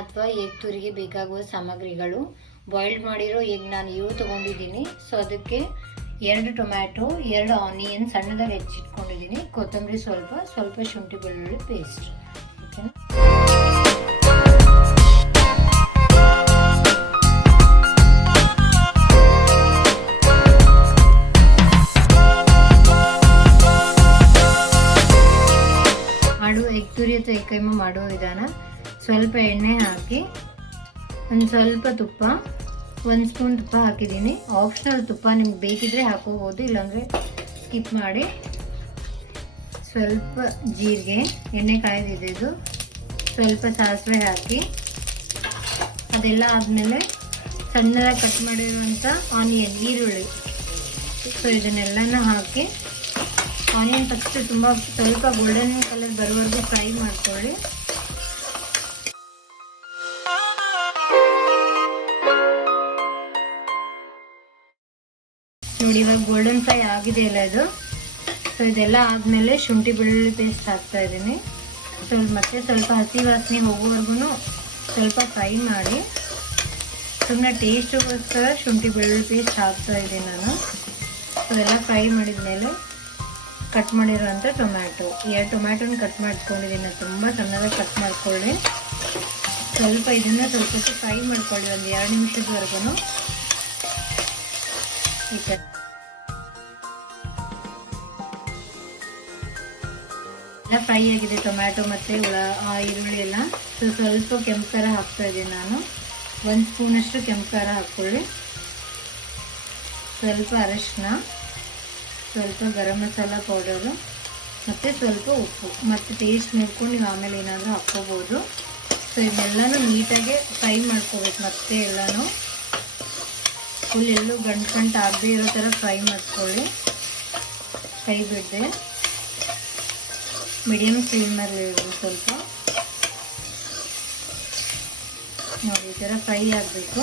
ಅಥವಾ ಎಗ್ ತುರಿಗೆ ಬೇಕಾಗುವ ಸಾಮಗ್ರಿಗಳು. ಬಾಯ್ಲ್ಡ್ ಮಾಡಿರೋ ಎಗ್ ನಾನು 7 ತೊಗೊಂಡಿದ್ದೀನಿ. ಸೊ ಅದಕ್ಕೆ 2 ಟೊಮ್ಯಾಟೊ, 2 ಆನಿಯನ್ ಸಣ್ಣದಾಗಿ ಹೆಚ್ಚಿಟ್ಕೊಂಡಿದ್ದೀನಿ, ಕೊತ್ತಂಬರಿ ಸ್ವಲ್ಪ ಶುಂಠಿ ಬೆಳ್ಳುಳ್ಳಿ ಪೇಸ್ಟ್. ಓಕೆನಾ? ಎಗ್ ತುರಿ ಅಥವಾ ಎಗ್ ಕೈಮಾ ಮಾಡುವ ವಿಧಾನ: ಸ್ವಲ್ಪ ಎಣ್ಣೆ ಹಾಕಿ, ಒಂದು ಸ್ವಲ್ಪ ತುಪ್ಪ, 1 ಸ್ಪೂನ್ ತುಪ್ಪ ಹಾಕಿದ್ದೀನಿ. ಆಪ್ಷನಲ್ ತುಪ್ಪ, ನಿಮ್ಗೆ ಬೇಕಿದ್ರೆ ಹಾಕೋಬೋದು, ಇಲ್ಲಾಂದರೆ ಸ್ಕಿಪ್ ಮಾಡಿ. ಸ್ವಲ್ಪ ಜೀರಿಗೆ, ಎಣ್ಣೆ ಕಾಯ್ದಿದೆ ಇದು, ಸ್ವಲ್ಪ ಸಾಸಿವೆ ಹಾಕಿ, ಅದೆಲ್ಲ ಆದಮೇಲೆ ಸಣ್ಣದಾಗಿ ಕಟ್ ಮಾಡಿರುವಂಥ ಆನಿಯನ್, ಈರುಳ್ಳಿ, ಸೊ ಇದನ್ನೆಲ್ಲನೂ ಹಾಕಿ ಆನಿಯನ್ ಫಸ್ಟ್ ಸ್ವಲ್ಪ ಗೋಲ್ಡನ್ ಕಲರ್ ಬರುವವರೆಗೂ ಫ್ರೈ ಮಾಡ್ಕೊಳ್ಳಿ. ನೋಡಿ ಇವಾಗ ಗೋಲ್ಡನ್ ಫ್ರೈ ಆಗಿದೆ ಅಲ್ಲ ಇದು. ಸೊ ಇದೆಲ್ಲ ಆದಮೇಲೆ ಶುಂಠಿ ಬೆಳ್ಳುಳ್ಳಿ ಪೇಸ್ಟ್ ಹಾಕ್ತಾ ಇದ್ದೀನಿ. ಮತ್ತೆ ಸ್ವಲ್ಪ ಹಸಿ ವಾಸನೆ ಹೋಗೋವರೆಗೂ ಸ್ವಲ್ಪ ಫ್ರೈ ಮಾಡಿ, ಸುಮ್ಮನೆ ಟೇಸ್ಟಿಗೋಸ್ಕರ ಶುಂಠಿ ಬೆಳ್ಳುಳ್ಳಿ ಪೇಸ್ಟ್ ಹಾಕ್ತಾ ಇದ್ದೀನಿ ನಾನು. ಸೊ ಎಲ್ಲ ಫ್ರೈ ಮಾಡಿದ್ಮೇಲೆ ಕಟ್ ಮಾಡಿರುವಂಥ ಟೊಮ್ಯಾಟೊ, 2 ಟೊಮ್ಯಾಟೊನ ಕಟ್ ಮಾಡ್ಕೊಂಡಿದ್ದೀನಿ. ತುಂಬ ಸಣ್ಣದಾಗಿ ಕಟ್ ಮಾಡ್ಕೊಳ್ಳಿ. ಸ್ವಲ್ಪ ಇದನ್ನು ಸ್ವಲ್ಪ ಹೊತ್ತು ಫ್ರೈ ಮಾಡ್ಕೊಳ್ಳಿ, ಒಂದು 2 ನಿಮಿಷದವರೆಗೂ. ಎಲ್ಲ ಫ್ರೈ ಆಗಿದೆ ಟೊಮ್ಯಾಟೊ ಮತ್ತು ಈರುಳ್ಳಿ ಎಲ್ಲ. ಸೊ ಸ್ವಲ್ಪ ಕೆಂಪು ಖಾರ ಹಾಕ್ತಾ ಇದ್ದೀನಿ ನಾನು, 1 ಸ್ಪೂನಷ್ಟು ಕೆಂಪು ಖಾರ ಹಾಕ್ಕೊಳ್ಳಿ. ಸ್ವಲ್ಪ ಅರಶಿನ, ಸ್ವಲ್ಪ ಗರಂ ಮಸಾಲ ಪೌಡರು, ಮತ್ತು ಸ್ವಲ್ಪ ಉಪ್ಪು, ಮತ್ತು ಟೇಸ್ಟ್ ನೋಡ್ಕೊಂಡು ನೀವು ಆಮೇಲೆ ಏನಾದರೂ ಹಾಕ್ಕೋಬೋದು. ಸೊ ಇದನ್ನೆಲ್ಲನೂ ನೀಟಾಗಿ ಫ್ರೈ ಮಾಡ್ಕೋಬೇಕು. ಮತ್ತೆ ಎಲ್ಲನೂ ಫುಲ್ ಎಲ್ಲೂ ಗಂಟು ಆಗದೆ ಇರೋ ಥರ ಫ್ರೈ ಮಾಡ್ಕೊಳ್ಳಿ, ಕೈ ಬಿಡದೆ. ಮೀಡಿಯಮ್ ಫ್ಲೇಮಲ್ಲಿ ಇರೋದು ಸ್ವಲ್ಪ ನೋಡಿ, ಈ ಥರ ಫ್ರೈ ಆಗಬೇಕು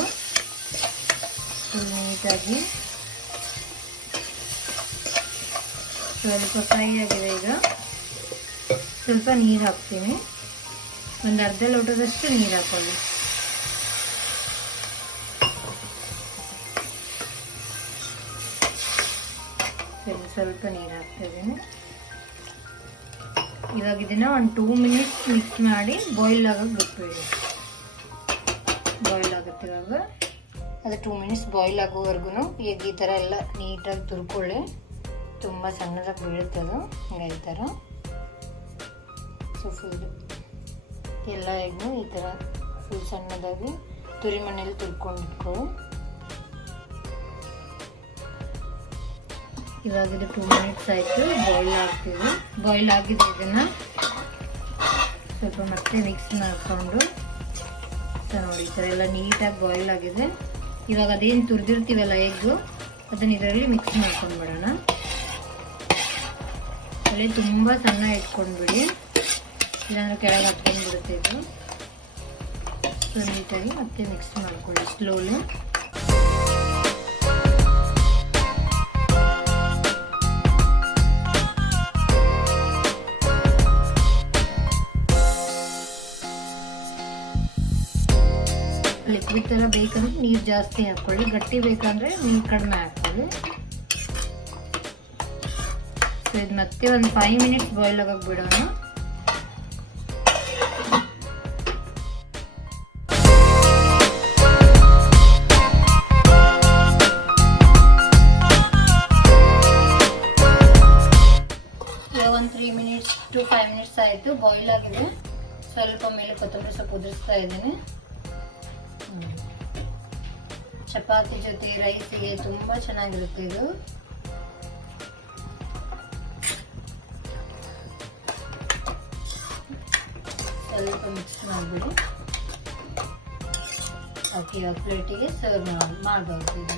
ಫುಲ್ ನೀಟಾಗಿ. ಸ್ವಲ್ಪ ಫ್ರೈ ಆಗಿದೆ. ಈಗ ಸ್ವಲ್ಪ ನೀರು ಹಾಕ್ತೀನಿ, ಒಂದು ಅರ್ಧ ಲೋಟದಷ್ಟು ನೀರು ಹಾಕೊಳ್ಳಿ. ಸ್ವಲ್ಪ ನೀರು ಹಾಕ್ತಾ ಇದ್ದೀನಿ. ಇವಾಗ ಇದನ್ನು ಒಂದು 2 ಮಿನಿಟ್ಸ್ ಮಿಕ್ಸ್ ಮಾಡಿ ಬಾಯ್ಲ್ ಆಗೋಕೆ ಬಿಟ್ಬಿಡಿ. ಬಾಯ್ಲ್ ಆಗುತ್ತೆ ಇವಾಗ. ಅದು 2 ಮಿನಿಟ್ಸ್ ಬಾಯ್ಲ್ ಆಗೋವರೆಗೂ ಎಗ್ ಈ ಥರ ಎಲ್ಲ ನೀಟಾಗಿ ತುರ್ಕೊಳ್ಳಿ. ತುಂಬ ಸಣ್ಣದಾಗಿ ಬೀಳುತ್ತೆ ಅದು, ಹಿಂಗೆ ಈ ಥರ. ಸೊ ಫುಲ್ ಎಲ್ಲ ಎಗ್ನು ಈ ಥರ ಫುಲ್ ಸಣ್ಣದಾಗಿ ತುರಿ ಮಣ್ಣಲ್ಲಿ ತುರ್ಕೊಂಡು ಇಟ್ಕೊಳ್ಳಿ. ಇವಾಗ ಇದು 2 ಮಿನಿಟ್ಸ್ ಆಯಿತು, ಬಾಯ್ಲ್ ಆಗ್ತೀವಿ. ಬಾಯ್ಲ್ ಆಗಿದ್ದು ಇದನ್ನು ಸ್ವಲ್ಪ ಮತ್ತೆ ಮಿಕ್ಸ್ ಮಾಡಿಕೊಂಡು, ನೋಡಿ ಈ ಥರ ಎಲ್ಲ ನೀಟಾಗಿ ಬಾಯ್ಲ್ ಆಗಿದೆ. ಇವಾಗ ಅದೇನು ತುರಿದಿರ್ತೀವಲ್ಲ ಎಗ್ಗು, ಅದನ್ನು ಇದರಲ್ಲಿ ಮಿಕ್ಸ್ ಮಾಡ್ಕೊಂಡ್ಬಿಡೋಣ. ಅಲ್ಲಿ ತುಂಬ ಸಣ್ಣ ಇಟ್ಕೊಂಡ್ಬಿಡಿ, ಇಲ್ಲಾಂದ್ರೆ ಕೆಳಗೆ ಹತ್ಕೊಂಡ್ಬಿಡುತ್ತೆ ಇದು. ಸೊ ನೀಟಾಗಿ ಮತ್ತೆ ಮಿಕ್ಸ್ ಮಾಡ್ಕೊಳ್ಳಿ ಸ್ಲೋಲಿ. ಲಿಕ್ವಿಡ್ ಥರ ಬೇಕಂದ್ರೆ ನೀರು ಜಾಸ್ತಿ ಹಾಕ್ಕೊಳ್ಳಿ, ಗಟ್ಟಿ ಬೇಕಂದ್ರೆ ನೀರು ಕಡಿಮೆ ಹಾಕ್ಕೊಳ್ಳಿ. ಸೊ ಇದು ಮತ್ತೆ ಒಂದು 5 ಮಿನಿಟ್ಸ್ ಬಾಯ್ಲ್ ಆಗೋಕೆ ಬಿಡೋಣ. ಇವಾಗ ಒಂದು 3 ಮಿನಿಟ್ಸ್ to 5 ಮಿನಿಟ್ಸ್ ಆಯಿತು, ಬಾಯ್ಲ್ ಆಗಿದೆ. ಸ್ವಲ್ಪ ಮೇಲೆ ಕೊತ್ತಂಬರಿ ಸೊಪ್ಪು ಉದುರಿಸ್ತಾ ಇದ್ದೀನಿ. ಚಪಾತಿ ಜೊತೆ ರೈಸಿಗೆ ತುಂಬ ಚೆನ್ನಾಗಿರುತ್ತೆ ಇದು. ಸ್ವಲ್ಪ ಮಿಕ್ಸ್ ಮಾಡಿಬಿಡಿ. ಹಾಕಿ ಪ್ಲೇಟಿಗೆ ಸರ್ವ್ ಮಾಡಬಹುದು.